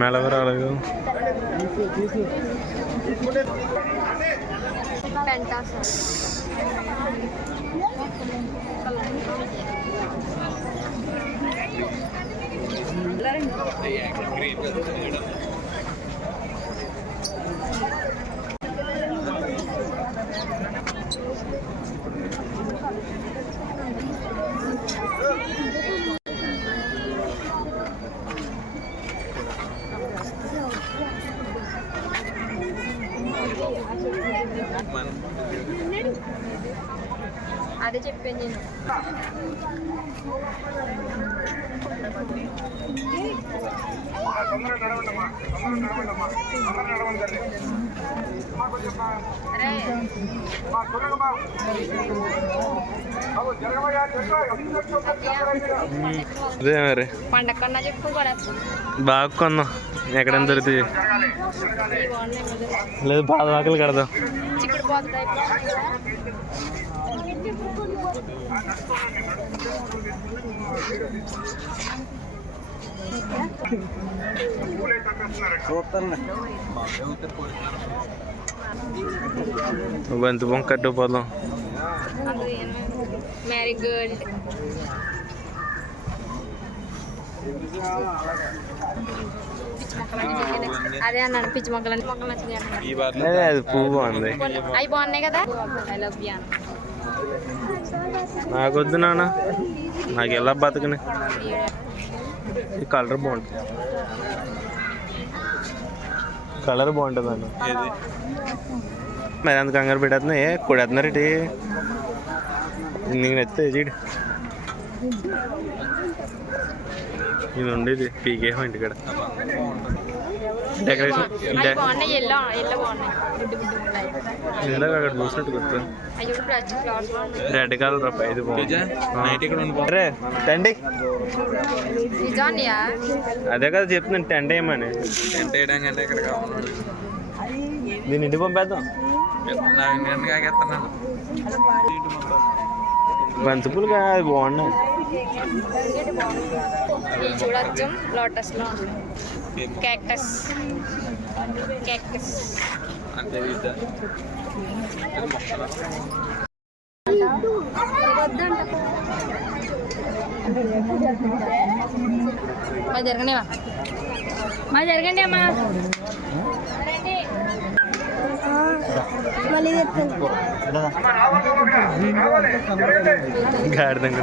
అమ్మ ఎలా రాలేదు. అదే చెప్పాను నేను. అదే మరి పండగ కన్నా చెప్పు కూడా బాగా కొందాం. ఎక్కడైనా దొరుకుతాయి. లేదు పాదవాకలు కడదాం. చిక్కుడు పోతాయి. బంతి బొమ్మ కట్టుకుపోదాం. మ్యారీ గోల్డ్ అదే అన్నాను. పిచ్చి మొక్కలు నచ్చినాయి. అది పువ్వు బాగుంది. అవి బాగున్నాయి కదా. I love you. నాకొద్దు నాన్న, నాకు ఎలా బతకని. ఈ కలర్ బాగుంటుంది. కలర్ బాగుంటుంది అన్న. మరి అంత కంగారు పెట్టేస్తున్నా. కొడేస్తున్నారు ఇటు. నీకు నచ్చితే చీడు. ఇది ఉండేది పీకే ఇంటికాడ డెకరేషన్. ఇందాక అక్కడ చూసినట్టు గుర్తు. రెడ్ కలర్ రూపాయి. ఇది బాగుంది. టెంట్ అదే కదా చెప్తున్నాను. టెంట్ వేయమని. టెంట్ వేయడానికి అంటే ఇక్కడ కావాలి. దీన్ని ఇంటికి పంపేద్దాం. బంతిపూలు అది బాగున్నాయి. చూడొచ్చు. లోటస్ లో క్యాక్టస్. క్యాక్టస్ మా జరగనివా. మా జరగండి అమ్మా. గాడిదంగా